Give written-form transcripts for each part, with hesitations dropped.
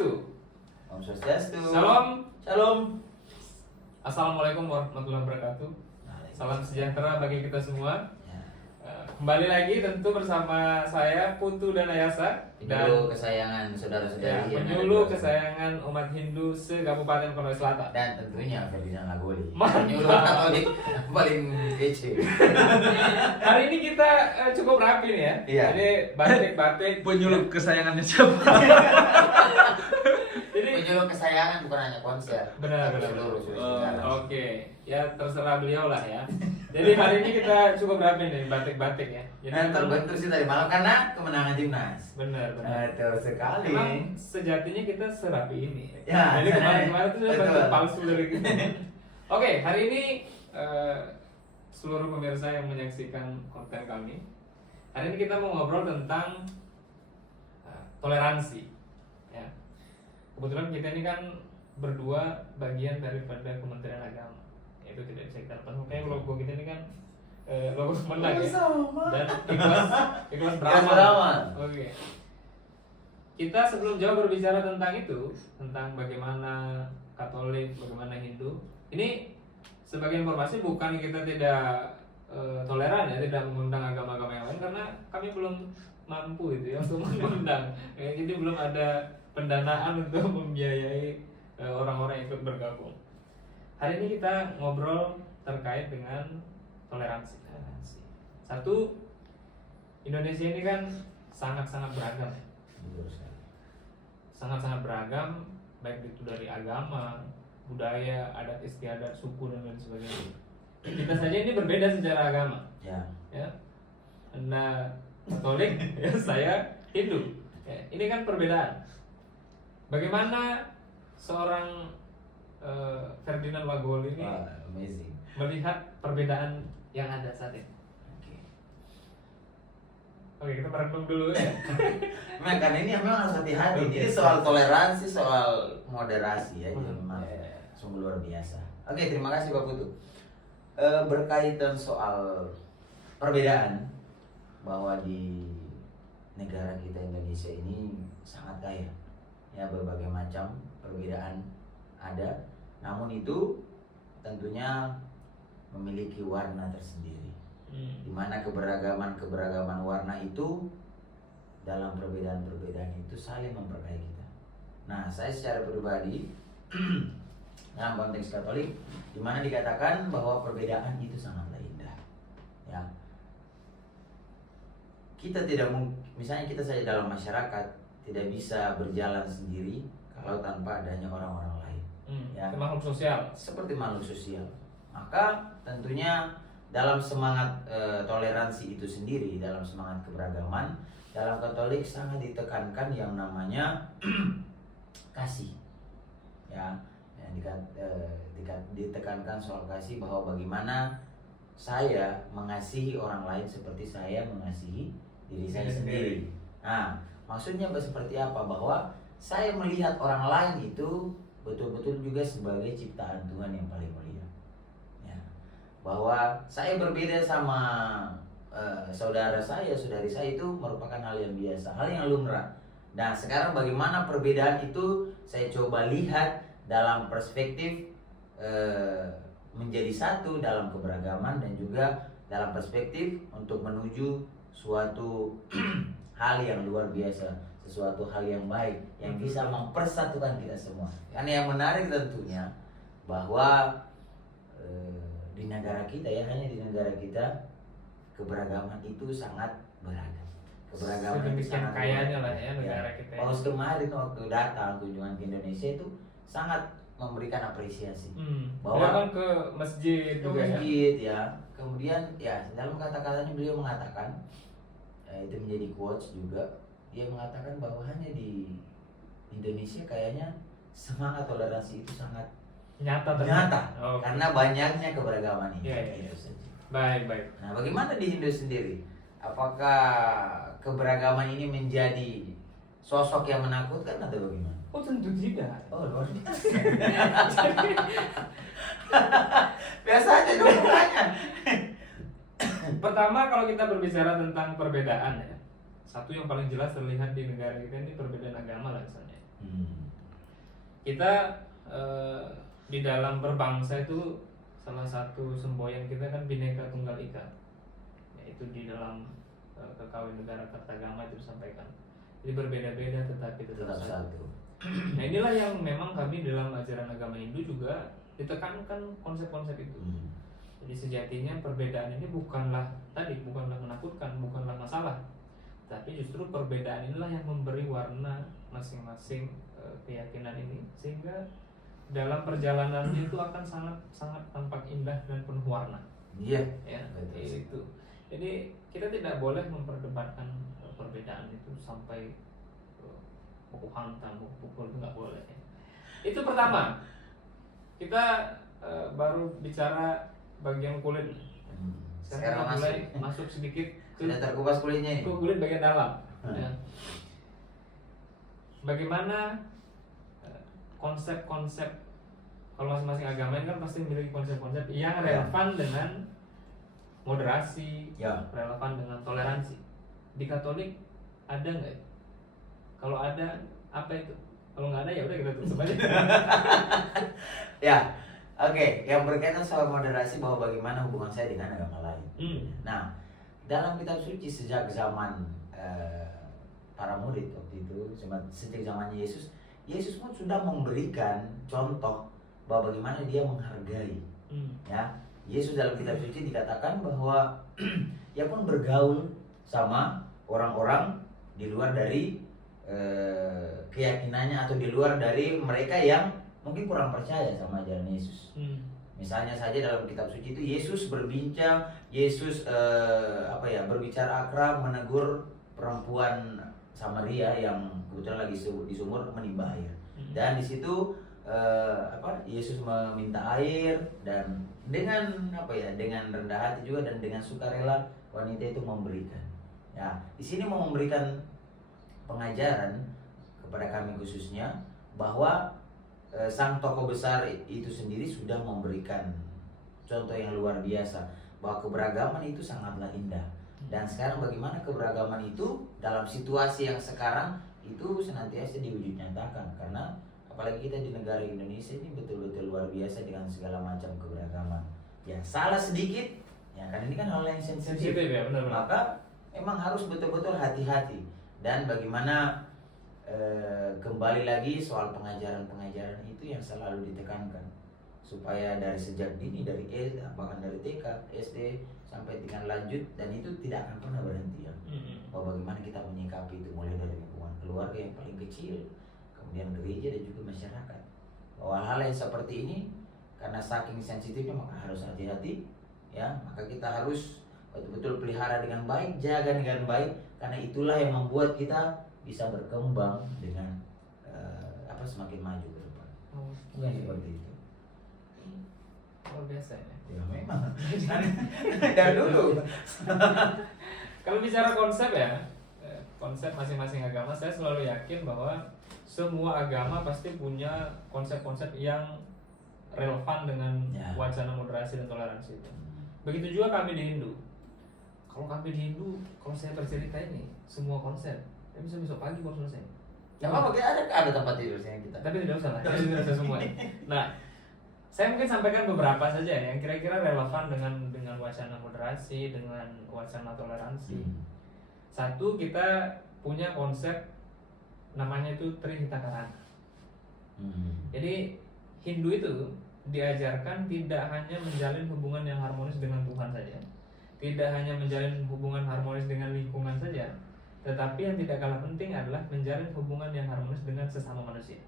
Swastiastu. Om Swastiastu. Salam. Shalom. Assalamualaikum warahmatullahi wabarakatuh. Salam sejahtera bagi kita semua. Ya. Kembali lagi tentu bersama saya Putu dan Ayasa Penyuluh kesayangan saudara-saudari yang penyuluh ada di kesayangan umat Hindu se-Kabupaten Konawe Selatan. dan tentunya Ferdinand Lagoli. Mantap. Penyuluh Katolik yang paling kece. Hari ini kita cukup rapi nih ya. Iya. Jadi batik-batik Penyuluh kesayangannya siapa? Jadi Penyuluh kesayangan bukan hanya konser. Benar, tapi benar. seluruh saudara. Oke, ya terserah beliau lah ya. Jadi hari ini kita cukup rapi nih batik-batik ya. Jadi Yang terbentur sih tadi malam karena kemenangan timnas. benar. Betul sekali. Memang sejatinya kita serapi ini. Ya. Jadi kemarin-kemarin itu sudah Betul. bentuk palsu dari kita. Oke, hari ini seluruh pemirsa yang menyaksikan konten kami, hari ini kita mau ngobrol tentang toleransi. Ya. Kebetulan kita ini kan berdua bagian daripada Kementerian Agama. Itu tidak bisa kita lepas. Makanya logo kita ini kan logo Kemenag ya. Dan ikhlas beramal. beramal. Oke. Kita sebelum jauh berbicara tentang itu, tentang bagaimana Katolik, bagaimana Hindu. Ini sebagai informasi bukan kita tidak toleran ya, tidak mengundang agama-agama yang lain karena kami belum mampu itu ya untuk mengundang. Jadi belum ada pendanaan untuk membiayai orang-orang yang ikut bergabung. Hari ini kita ngobrol terkait dengan toleransi. Satu, Indonesia ini kan sangat-sangat beragam ya. Betul sekali. Sangat-sangat beragam, baik itu dari agama, budaya, adat istiadat, suku dan lain sebagainya. Kita saja ini berbeda secara agama, Ya. ya. Anda Katolik, ya, saya Hindu. Ya, ini kan perbedaan. Bagaimana seorang Ferdinand Lagoli ini Wah, amazing. melihat perbedaan yang ada saat ini? Oke. Oke, kita merenung dulu ya. Memang karena ini memang harus hati-hati. Oke. Jadi soal toleransi, soal moderasi ya, jadi Hmm. memang sungguh luar biasa. Oke, terima kasih Pak Putu. Berkaitan soal perbedaan, bahwa di negara kita Indonesia ini sangat kaya, ya berbagai macam perbedaan ada. Namun itu tentunya memiliki warna tersendiri. Di mana keberagaman warna itu dalam perbedaan-perbedaan itu saling memperkaya kita. Nah, saya secara pribadi dalam konteks Katolik, di mana dikatakan bahwa perbedaan itu sangatlah indah. Ya, kita tidak misalnya kita saja dalam masyarakat tidak bisa berjalan sendiri kalau tanpa adanya orang-orang lain. Ya. Makhluk sosial. Seperti makhluk sosial. Maka tentunya dalam semangat toleransi itu sendiri, dalam semangat keberagaman, dalam Katolik sangat ditekankan yang namanya kasih. Ya, yang ditekankan soal kasih, bahwa bagaimana saya mengasihi orang lain seperti saya mengasihi diri saya sendiri. Nah, maksudnya seperti apa? Bahwa saya melihat orang lain itu betul-betul juga sebagai ciptaan Tuhan yang paling mulia. Ya. Bahwa saya berbeda sama saudari saya itu merupakan hal yang biasa, hal yang lumrah. Nah, sekarang bagaimana perbedaan itu saya coba lihat dalam perspektif menjadi satu dalam keberagaman, dan juga dalam perspektif untuk menuju suatu hal yang luar biasa, sesuatu hal yang baik yang bisa mempersatukan kita semua. Karena yang menarik tentunya bahwa di negara kita ya, hanya di negara kita keberagaman itu sangat beragam. Keberagaman itu Sedemikian sangat kayanya beragam. lah ya negara kita. Paus kemarin waktu datang kunjungan ke Indonesia itu sangat memberikan apresiasi. Bahwa kan ke masjid Ke juga ya. masjid ya. Kemudian ya dalam kata-katanya beliau mengatakan, itu menjadi quotes juga, dia mengatakan bahwa hanya di Indonesia kayaknya semangat toleransi itu sangat Nyata. Oke. karena banyaknya keberagaman ini. Iya. Itu saja. Baik. Nah, bagaimana di Hindu sendiri? Apakah keberagaman ini menjadi sosok yang menakutkan atau bagaimana? Oh, tentu tidak. Oh, luar biasa. Biasa aja dong pertanyaan. Pertama, kalau kita berbicara tentang perbedaan ya, satu yang paling jelas terlihat di negara kita ini perbedaan agama lah misalnya. kita di dalam berbangsa itu salah satu semboyan kita kan Bhinneka Tunggal Ika, yaitu di dalam Kekawinegara Kertagama itu disampaikan. Jadi berbeda-beda tetapi tetap satu. Nah inilah yang memang kami dalam ajaran agama Hindu juga ditekankan konsep-konsep itu. Jadi sejatinya perbedaan ini bukanlah menakutkan, bukanlah masalah, tapi justru perbedaan inilah yang memberi warna masing-masing keyakinan ini, sehingga dalam perjalanannya itu akan sangat tampak indah dan penuh warna. Iya. Ya, Betul. itu. Jadi kita tidak boleh memperdebatkan perbedaan itu sampai baku hantam, baku pukul, itu nggak boleh. Ya. Itu pertama. Kita baru bicara bagian kulit. Sekarang kita mulai masuk sedikit ke sudah terkupas kulitnya ini. kulit bagian dalam. Ya. Bagaimana konsep-konsep, kalau masing-masing agama ini kan pasti memiliki konsep-konsep yang relevan dengan moderasi, Ya. relevan dengan toleransi. Di Katolik ada nggak? Kalau ada, apa itu? Kalau nggak ada ya udah kita tutup aja. Ya, oke. Yang berkaitan soal moderasi, bahwa bagaimana hubungan saya dengan agama lain. Nah, dalam kitab suci sejak zaman para murid waktu itu, sejak zamannya Yesus pun sudah memberikan contoh bahwa bagaimana dia menghargai. Ya, Yesus dalam kitab suci dikatakan bahwa dia pun bergaul sama orang-orang di luar dari keyakinannya, atau di luar dari mereka yang mungkin kurang percaya sama ajaran Yesus. Misalnya saja dalam kitab suci itu Yesus berbincang, berbicara akrab, menegur perempuan Samaria yang kebetulan lagi di sumur menimba air. Dan di situ Yesus meminta air, dan dengan dengan rendah hati juga dan dengan sukarela wanita itu memberikan. Ya, di sini mau memberikan pengajaran kepada kami khususnya bahwa sang tokoh besar itu sendiri sudah memberikan contoh yang luar biasa bahwa keberagaman itu sangatlah indah. Dan sekarang bagaimana keberagaman itu dalam situasi yang sekarang itu senantiasa diwujud nyatakan, karena apalagi kita di negara Indonesia ini betul-betul luar biasa dengan segala macam keberagaman. Ya, salah sedikit, ya kan ini kan hal yang sensitif. Ya, benar-benar. Maka memang harus betul-betul hati-hati. Dan bagaimana kembali lagi soal pengajaran-pengajaran itu yang selalu ditekankan, supaya dari sejak dini, dari bahkan dari TK, SD sampai dengan lanjut, dan itu tidak akan pernah berhenti ya. Bahwa bagaimana kita menyikapi itu, mulai dari lingkungan keluarga yang paling kecil, kemudian gereja dan juga masyarakat. Bahwa hal yang seperti ini karena saking sensitifnya maka harus hati-hati ya, maka kita harus betul-betul pelihara dengan baik, jaga dengan baik, karena itulah yang membuat kita bisa berkembang dengan semakin maju ke depan. Bukan seperti itu. Luar biasa ya. Ya memang. Dari dulu. Kalau bicara konsep ya, konsep masing-masing agama, saya selalu yakin bahwa semua agama pasti punya konsep-konsep yang relevan dengan wacana moderasi dan toleransi itu. Begitu juga kami di Hindu. Kalau kami di Hindu, kalau saya bercerita ini semua konsep, ya bisa besok pagi baru selesai. Ya apa kita ada tempat tidurnya kita. Tapi tidak usah lah, kita tidak usah semua. Nah, saya mungkin sampaikan beberapa saja yang kira-kira relevan dengan wacana moderasi, dengan wacana toleransi. Satu, kita punya konsep namanya itu Trihitakarana. Jadi Hindu itu diajarkan tidak hanya menjalin hubungan yang harmonis dengan Tuhan saja, tidak hanya menjalin hubungan harmonis dengan lingkungan saja, tetapi yang tidak kalah penting adalah menjalin hubungan yang harmonis dengan sesama manusia.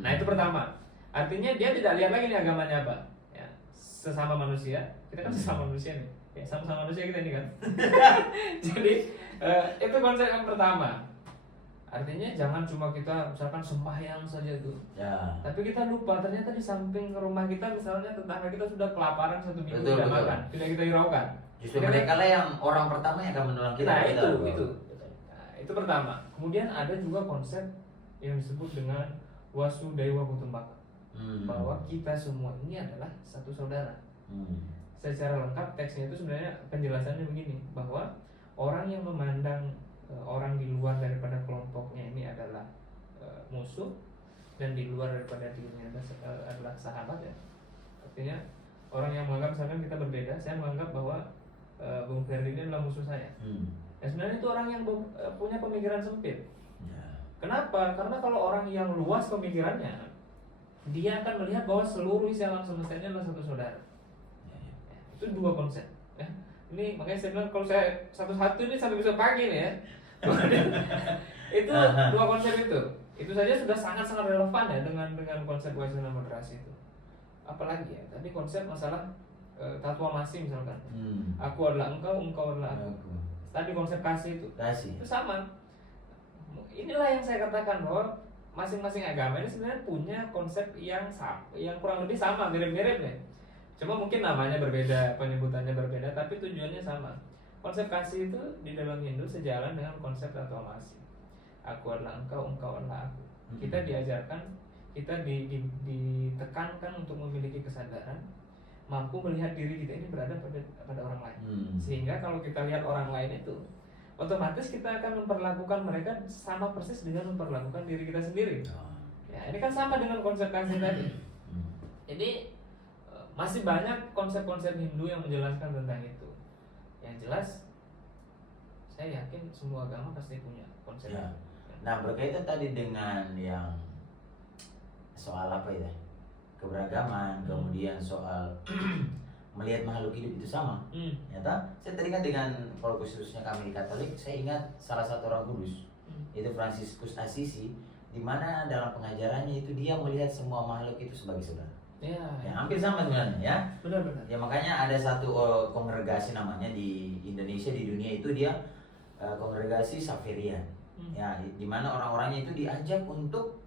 Nah itu pertama. Artinya dia tidak lihat lagi nih agamanya apa, ya, sesama manusia. Kita kan sesama manusia nih, ya, sama-sama manusia kita ini kan. Jadi itu konsep yang pertama. Artinya jangan cuma kita misalkan sembahyang saja tuh, tapi kita lupa ternyata di samping rumah kita misalnya tetangga kita sudah kelaparan 1 minggu tidak makan, tidak kita hiraukan. Justru mereka lah yang orang pertama yang akan menolong kita. Nah itu pertama. Kemudian ada juga konsep yang disebut dengan Wasudaiwa Kutumbaka, bahwa kita semua ini adalah satu saudara. Secara lengkap teksnya itu sebenarnya penjelasannya begini, bahwa orang yang memandang orang di luar daripada kelompoknya ini adalah musuh, dan di luar daripada dirinya adalah sahabat ya. Artinya orang yang menganggap misalkan kita berbeda, saya menganggap bahwa Bung Ferdi ini adalah musuh saya. Ya sebenarnya itu orang yang punya pemikiran sempit. Kenapa? Karena kalau orang yang luas pemikirannya, dia akan melihat bahwa seluruh isi alam semesta ini adalah satu saudara. Itu dua konsep. Ya. Ini makanya saya bilang kalau saya satu-satu ini sampai besok pagi nih ya. Itu dua konsep itu saja sudah sangat-sangat relevan ya dengan konsep wacana moderasi itu. Apalagi ya, tadi konsep masalah tatwamasi misalkan. Aku adalah engkau, engkau adalah aku. Tadi konsep kasih itu sama. Inilah yang saya katakan bahwa masing-masing agama ini sebenarnya punya konsep yang kurang lebih sama, mirip-mirip ya. Cuma mungkin namanya berbeda, penyebutannya berbeda, tapi tujuannya sama. Konsep kasih itu di dalam Hindu sejalan dengan konsep tatwamasi. Aku adalah engkau, engkau adalah aku. Kita diajarkan, kita ditekankan untuk memiliki kesadaran, mampu melihat diri kita ini berada pada orang lain. Sehingga kalau kita lihat orang lain itu, otomatis kita akan memperlakukan mereka sama persis dengan memperlakukan diri kita sendiri. Ya, ini kan sama dengan konsep kasih tadi. Jadi masih banyak konsep-konsep Hindu yang menjelaskan tentang itu. Yang jelas, saya yakin semua agama pasti punya konsep. Ya. Nah, berkaitan tadi dengan yang soal apa ya? Keberagaman, kemudian soal melihat makhluk hidup itu sama. Ternyata saya teringat dengan, kalau khususnya kami di Katolik, saya ingat salah satu orang kudus, itu Fransiskus Assisi, di mana dalam pengajarannya itu dia melihat semua makhluk itu sebagai saudara. Ya, hampir sama sebenarnya ya. Benar-benar. Ya makanya ada satu kongregasi namanya di Indonesia, di dunia itu dia kongregasi Xaverian. Ya, di mana orang-orangnya itu diajak untuk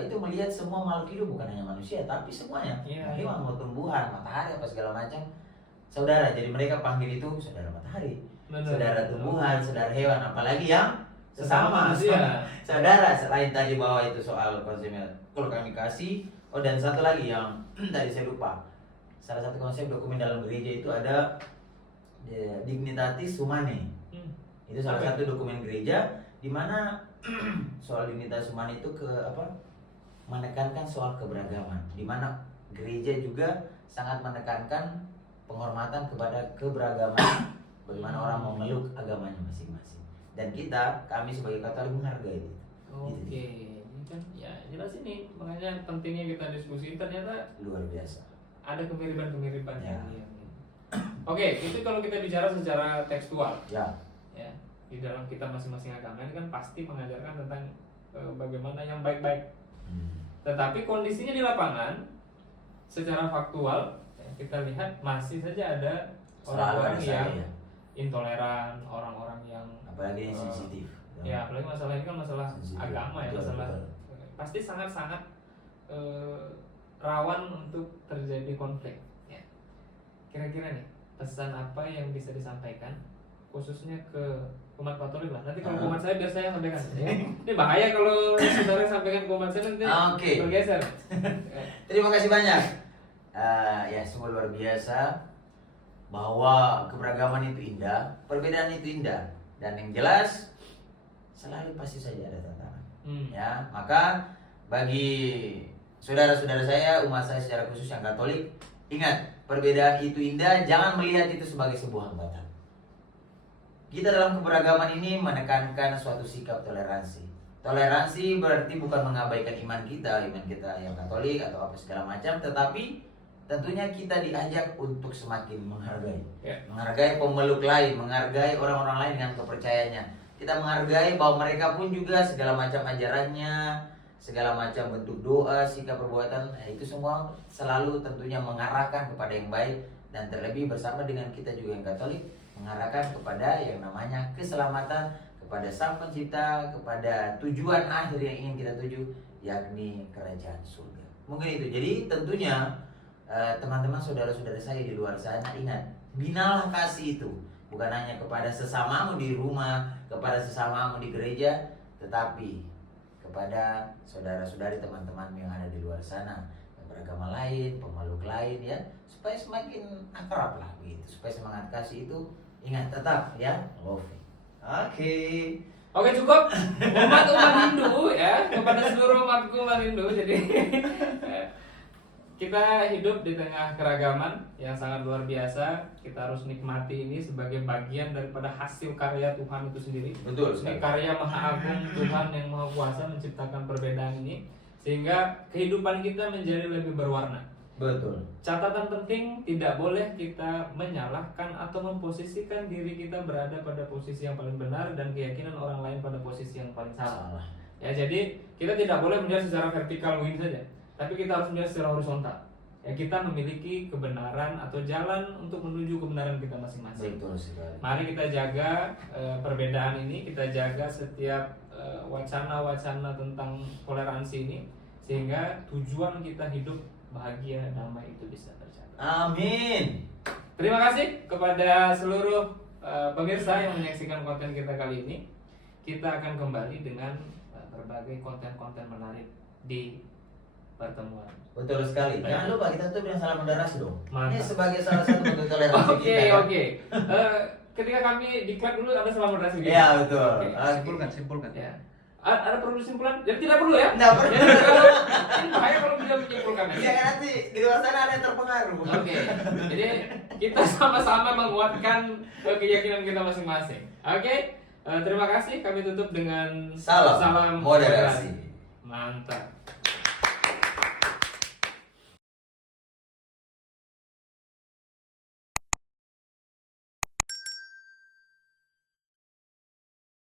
itu melihat semua makhluk hidup, bukan hanya manusia tapi semuanya, hewan, mau tumbuhan, matahari, apa segala macam saudara. Jadi mereka panggil itu saudara matahari, saudara tumbuhan, saudara hewan, apalagi yang sesama saudara. Selain tadi bahwa itu soal konsepnya kalau kami kasih, dan satu lagi yang tadi saya lupa, salah satu konsep dokumen dalam gereja itu ada Dignitatis Humanae. Itu salah satu dokumen gereja di mana soal Dignitatis Humanae itu menekankan soal keberagaman, di mana gereja juga sangat menekankan penghormatan kepada keberagaman, bagaimana orang mau meluk agamanya masing-masing. Dan kami sebagai Katolik menghargai itu. Oke, ini kan ya jelas ini, makanya pentingnya kita diskusi. Ternyata luar biasa. Ada kemiripan-kemiripan ya. Oke, itu kalau kita bicara secara tekstual. Ya. Di dalam kita masing-masing agama ini kan pasti mengajarkan tentang bagaimana yang baik-baik. Tetapi kondisinya di lapangan secara faktual kita lihat masih saja ada orang-orang yang intoleran, orang-orang yang apalagi yang sensitif. Ya, apalagi masalah ini kan masalah sensitif. Agama ya, masalah pasti sangat-sangat rawan untuk terjadi konflik. Ya. Kira-kira nih pesan apa yang bisa disampaikan khususnya ke umat Katolik lah. Nanti kalau umat saya biar saya sampaikan. Ya. Ini bahaya kalau saudara sampaikan ke umat saya nanti bergeser. Terima kasih banyak. Ya, sungguh luar biasa bahwa keberagaman itu indah, perbedaan itu indah, dan yang jelas selalu pasti saja ada tantangan. Ya, maka bagi saudara-saudara saya, umat saya secara khusus yang Katolik, ingat, perbedaan itu indah, jangan melihat itu sebagai sebuah hambatan. Kita dalam keberagaman ini menekankan suatu sikap toleransi. Toleransi berarti bukan mengabaikan iman kita yang Katolik atau apa segala macam, tetapi tentunya kita diajak untuk semakin menghargai. Menghargai pemeluk lain, menghargai orang-orang lain dengan kepercayaannya. Kita menghargai bahwa mereka pun juga segala macam ajarannya, segala macam bentuk doa, sikap perbuatan, itu semua selalu tentunya mengarahkan kepada yang baik, dan terlebih bersama dengan kita juga yang Katolik mengarahkan kepada yang namanya keselamatan, kepada Sang Pencipta, kepada tujuan akhir yang ingin kita tuju, yakni kerajaan surga. Mungkin itu. Jadi tentunya teman-teman, saudara-saudara saya di luar sana, ingat, binalah kasih itu, bukan hanya kepada sesamamu di rumah, kepada sesamamu di gereja, tetapi kepada saudara-saudari, teman-teman yang ada di luar sana, yang beragama lain, pemeluk lain, ya, supaya semakin akrab lah begitu, supaya semangat kasih itu, ingat, tetap ya, Oke, cukup. Umat Hindu ya, kepada seluruh umat selamatku Mas Indo. Jadi kita hidup di tengah keragaman yang sangat luar biasa. Kita harus nikmati ini sebagai bagian daripada hasil karya Tuhan itu sendiri. Betul Ini sekali. karya Maha Agung Tuhan yang Maha Kuasa menciptakan perbedaan ini sehingga kehidupan kita menjadi lebih berwarna. Betul. Catatan penting, tidak boleh kita menyalahkan atau memposisikan diri kita berada pada posisi yang paling benar dan keyakinan orang lain pada posisi yang paling salah. Salah. Ya, jadi kita tidak boleh melihat secara vertikal begini saja, tapi kita harus melihat secara horizontal. Ya, kita memiliki kebenaran atau jalan untuk menuju kebenaran kita masing-masing. Betul sekali. Mari kita jaga perbedaan ini, kita jaga setiap wacana-wacana tentang toleransi ini sehingga tujuan kita hidup bahagia, damai itu bisa tercapai. Amin. Terima kasih kepada seluruh pemirsa yang menyaksikan konten kita kali ini. Kita akan kembali dengan berbagai konten-konten menarik di pertemuan. Betul sekali. Baik. Jangan lupa kita tuh yang salah moderasi dong. Mantap. Ini sebagai salah satu bentuk toleransi Oke, kita. kan? oke. Ketika kami diklat dulu ada selama moderasi gitu. Iya betul. Oke. Oke. Simpulkan. Ya. Ada perlu simpulan? Ya, tidak perlu ya? Nggak perlu. Ya, kalau- ini bahaya kalau tidak menyimpulkan. Ya. Jangan nanti di luar sana ada yang terpengaruh. Oke, jadi kita sama-sama menguatkan keyakinan kita masing-masing. Oke, terima kasih. Kami tutup dengan Salam moderasi. Mantap.